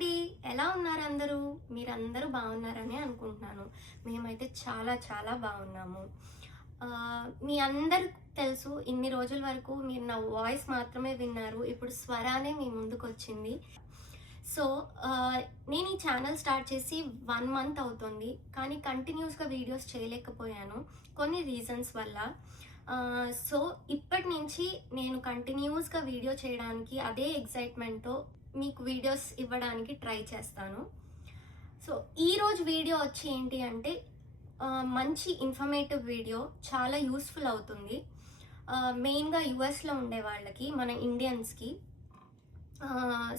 అండి. ఎలా ఉన్నారు అందరూ? మీరందరూ బాగున్నారని అనుకుంటున్నాను. మేమైతే చాలా చాలా బాగున్నాము. మీ అందరికి తెలుసు ఇన్ని రోజుల వరకు మీరు నా వాయిస్ మాత్రమే విన్నారు. ఇప్పుడు స్వరానే మీ ముందుకొచ్చింది. సో, ఆహ్, నేను ఈ ఛానల్ స్టార్ట్ చేసి 1 మంత్ అవుతుంది. కానీ కంటిన్యూస్‌గా వీడియోస్ చేయలేకపోయాను. కొన్ని రీజన్స్ వల్ల. సో, ఇప్పటి నుంచి నేను కంటిన్యూస్‌గా వీడియో చేయడానికి అదే ఎక్సైట్‌మెంట్‌తో మీకు వీడియోస్ ఇవ్వడానికి ట్రై చేస్తాను. సో, ఈరోజు వీడియో వచ్చి ఏంటి అంటే మంచి ఇన్ఫర్మేటివ్ వీడియో చాలా యూస్‌ఫుల్ అవుతుంది. మెయిన్‌గా యూఎస్‌లో ఉండే వాళ్ళకి, మన ఇండియన్స్‌కి.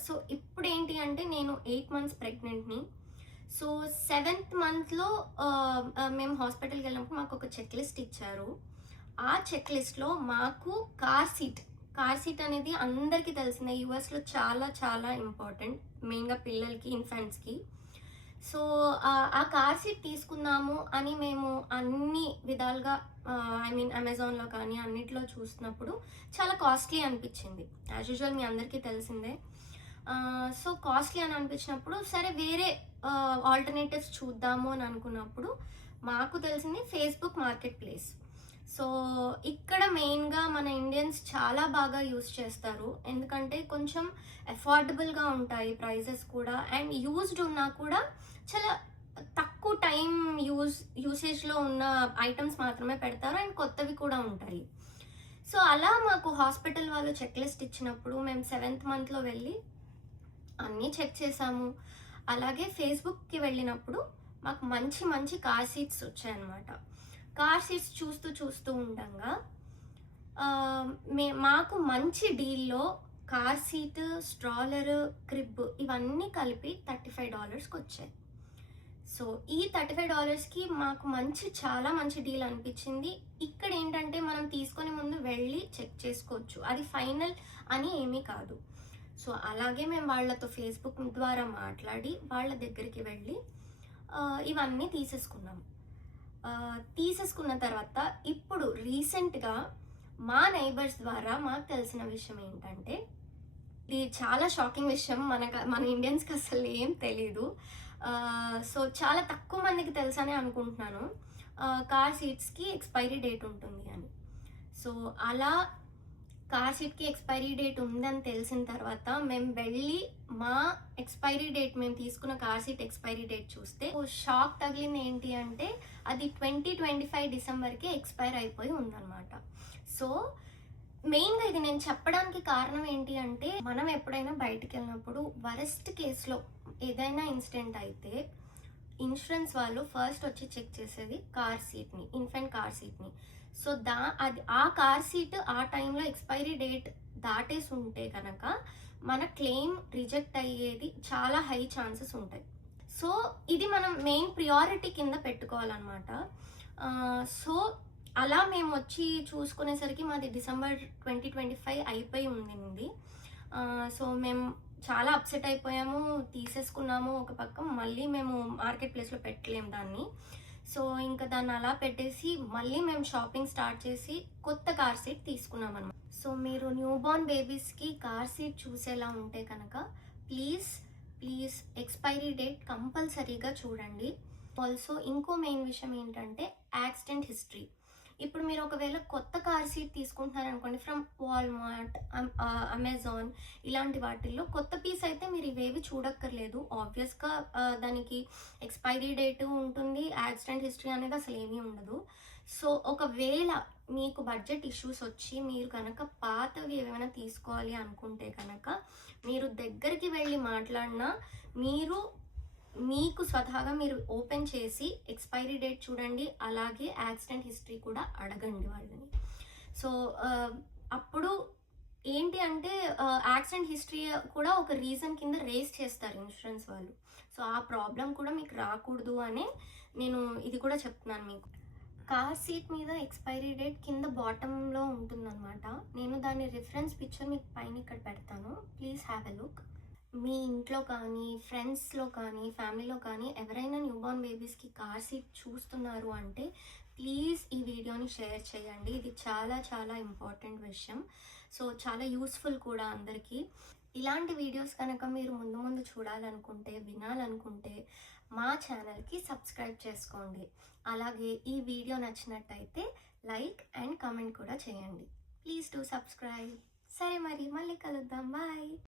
సో, ఇప్పుడేంటి అంటే నేను 8 మంత్స్ ప్రెగ్నెంట్‌ని. సో, 7th మంత్‌లో మేము హాస్పిటల్‌కెళ్ళినప్పుడు మాకొక చెక్ లిస్ట్ ఇచ్చారు. ఆ చెక్ లిస్ట్‌లో మాకు కార్ సీట్ అనేది అందరికీ తెలిసిందే. యూఎస్‌లో చాలా చాలా ఇంపార్టెంట్. మెయిన్‌గా పిల్లలకి, ఇన్ఫాంట్స్‌కి. సో, ఆ కార్ సీట్ తీసుకుందాము అని మేము అన్ని విధాలుగా ఐ మీన్ అమెజాన్‌లో కానీ అన్నిట్లో చూసినప్పుడు చాలా కాస్ట్‌లీ అనిపించింది. యాజ్ యూజువల్ మీ అందరికీ తెలిసిందే. సో, కాస్ట్‌లీ అని అనిపించినప్పుడు సరే వేరే ఆల్టర్‌నేటివ్స్ చూద్దాము అని అనుకున్నప్పుడు మాకు తెలిసింది ఫేస్‌బుక్ మార్కెట్ ప్లేస్. సో, ఇక్కడ మెయిన్‌గా మన ఇండియన్స్ చాలా బాగా యూజ్ చేస్తారు. ఎందుకంటే కొంచెం అఫోర్డబుల్‌గా ఉంటాయి ప్రైజెస్ కూడా. అండ్ యూజ్డ్ ఉన్నా కూడా చాలా తక్కువ టైం యూసేజ్‌లో ఉన్న ఐటెమ్స్ మాత్రమే పెడతారు. అండ్ కొత్తవి కూడా ఉంటాయి. సో, అలా మాకు హాస్పిటల్ వాళ్ళు చెక్ లిస్ట్ ఇచ్చినప్పుడు మేము 7th మంత్‌లో వెళ్ళి అన్నీ చెక్ చేసాము. అలాగే ఫేస్‌బుక్‌కి వెళ్ళినప్పుడు మాకు మంచి మంచి కార్ సీట్స్ వచ్చాయన్నమాట. కార్ సీట్స్ చూస్తూ చూస్తూ ఉండంగా మాకు మంచి డీల్‌లో కార్ సీట్, స్ట్రాలర్, క్రిబ్ ఇవన్నీ కలిపి $35కి వచ్చాయి. సో, ఈ $35కి మాకు చాలా మంచి డీల్ అనిపించింది. ఇక్కడ ఏంటంటే మనం తీసుకునే ముందు వెళ్ళి చెక్ చేసుకోవచ్చు. అది ఫైనల్ అని ఏమీ కాదు. సో, అలాగే మేము వాళ్ళతో ఫేస్‌బుక్ ద్వారా మాట్లాడి వాళ్ళ దగ్గరికి వెళ్ళి ఇవన్నీ తీసేసుకున్న తర్వాత ఇప్పుడు రీసెంట్‌గా మా నైబర్స్ ద్వారా మాకు తెలిసిన విషయం ఏంటంటే, ఇది చాలా షాకింగ్ విషయం. మన ఇండియన్స్‌కి అసలు ఏం తెలీదు. సో, చాలా తక్కువ మందికి తెలుసనే అనుకుంటున్నాను. కార్ సీట్స్‌కి ఎక్స్‌పైరీ డేట్ ఉంటుంది అని. సో, అలా కార్ సీట్‌కి ఎక్స్‌పైరీ డేట్ ఉందని తెలిసిన తర్వాత మేము వెళ్ళి మా మేము తీసుకున్న కార్ సీట్ ఎక్స్‌పైరీ డేట్ చూస్తే షాక్ తగిలింది. ఏంటి అంటే అది 2025 డిసెంబర్‌కి ఎక్స్‌పైర్ అయిపోయి ఉందన్నమాట. సో, మెయిన్‌గా ఇది నేను చెప్పడానికి కారణం ఏంటి అంటే, మనం ఎప్పుడైనా బయటికెళ్ళినప్పుడు వరస్ట్ కేస్‌లో ఏదైనా ఇన్సిడెంట్ అయితే ఇన్సూరెన్స్ వాళ్ళు ఫస్ట్ వచ్చి చెక్ చేసేది కార్ సీట్‌ని, ఇన్ఫెంట్ కార్ సీట్‌ని. సో, ఆ కార్ సీట్ ఆ టైంలో ఎక్స్‌పైరీ డేట్ దాటేసి ఉంటే కనుక మన క్లెయిమ్ రిజెక్ట్ అయ్యేది చాలా హై ఛాన్సెస్ ఉంటాయి. సో, ఇది మనం మెయిన్ ప్రియారిటీ కింద పెట్టుకోవాలన్నమాట. సో, అలా మేము వచ్చి చూసుకునేసరికి మాది డిసెంబర్ 2025 అయిపోయి ఉండింది. సో, మేము చాలా అప్సెట్ అయిపోయాము. తీసేసుకున్నాము ఒక పక్క. మళ్ళీ మేము మార్కెట్ ప్లేస్‌లో పెట్టలేము దాన్ని. సో, ఇంకా దాన్ని అలా పెట్టేసి మళ్ళీ మేము షాపింగ్ స్టార్ట్ చేసి కొత్త కార్ సీట్ తీసుకున్నామన్నమాట. సో, మీరు న్యూ బోర్న్ బేబీస్‌కి కార్ సీట్ చూసేలా ఉంటే కనుక ప్లీజ్ ఎక్స్‌పైరీ డేట్ కంపల్సరీగా చూడండి. ఆల్సో ఇంకో మెయిన్ విషయం ఏంటంటే యాక్సిడెంట్ హిస్టరీ. ఇప్పుడు మీరు ఒకవేళ కొత్త కార్ సీట్ తీసుకుంటున్నారనుకోండి ఫ్రమ్ వాల్మార్ట్, అమెజాన్ ఇలాంటి వాటిల్లో కొత్త పీస్ అయితే మీరు ఇవేవి చూడక్కర్లేదు. ఆబ్వియస్‌గా దానికి ఎక్స్‌పైరీ డేట్ ఉంటుంది. యాక్సిడెంట్ హిస్టరీ అనేది అసలు ఏమీ ఉండదు. సో, ఒకవేళ మీకు బడ్జెట్ ఇష్యూస్ వచ్చి మీరు కనుక పాతవి ఏమైనా తీసుకోవాలి అనుకుంటే కనుక మీరు దగ్గరికి వెళ్ళి మాట్లాడినా మీకు స్వతహాగా మీరు ఓపెన్ చేసి ఎక్స్‌పైరీ డేట్ చూడండి. అలాగే యాక్సిడెంట్ హిస్టరీ కూడా అడగండి వాళ్ళని. సో, అప్పుడు ఏంటి అంటే యాక్సిడెంట్ హిస్టరీ కూడా ఒక రీజన్ కింద రేజ్ చేస్తారు ఇన్సూరెన్స్ వాళ్ళు. సో, ఆ ప్రాబ్లమ్ కూడా మీకు రాకూడదు అనే నేను ఇది కూడా చెప్తున్నాను మీకు. కార్ సీట్ మీద ఎక్స్‌పైరీ డేట్ కింద బాటమ్‌లో ఉంటుందన్నమాట. నేను దాని రిఫరెన్స్ పిక్చర్ మీకు పైన ఇక్కడ పెడతాను. Please have a look. మీ ఇంట్లో కానీ, ఫ్రెండ్స్‌లో కానీ, ఫ్యామిలీలో కానీ ఎవరైనా న్యూబార్న్ బేబీస్‌కి కార్ సీట్ చూస్తున్నారు అంటే ప్లీజ్ ఈ వీడియోని షేర్ చేయండి. ఇది చాలా చాలా ఇంపార్టెంట్ విషయం. సో, చాలా యూస్‌ఫుల్ కూడా అందరికీ. ఇలాంటి వీడియోస్ కనుక మీరు ముందు ముందు చూడాలనుకుంటే, వినాలనుకుంటే మా ఛానల్‌కి సబ్స్క్రైబ్ చేసుకోండి. అలాగే ఈ వీడియో నచ్చినట్టయితే లైక్ అండ్ కామెంట్ కూడా చేయండి. Please do subscribe. సరే మరి మళ్ళీ కలుద్దాం. బాయ్.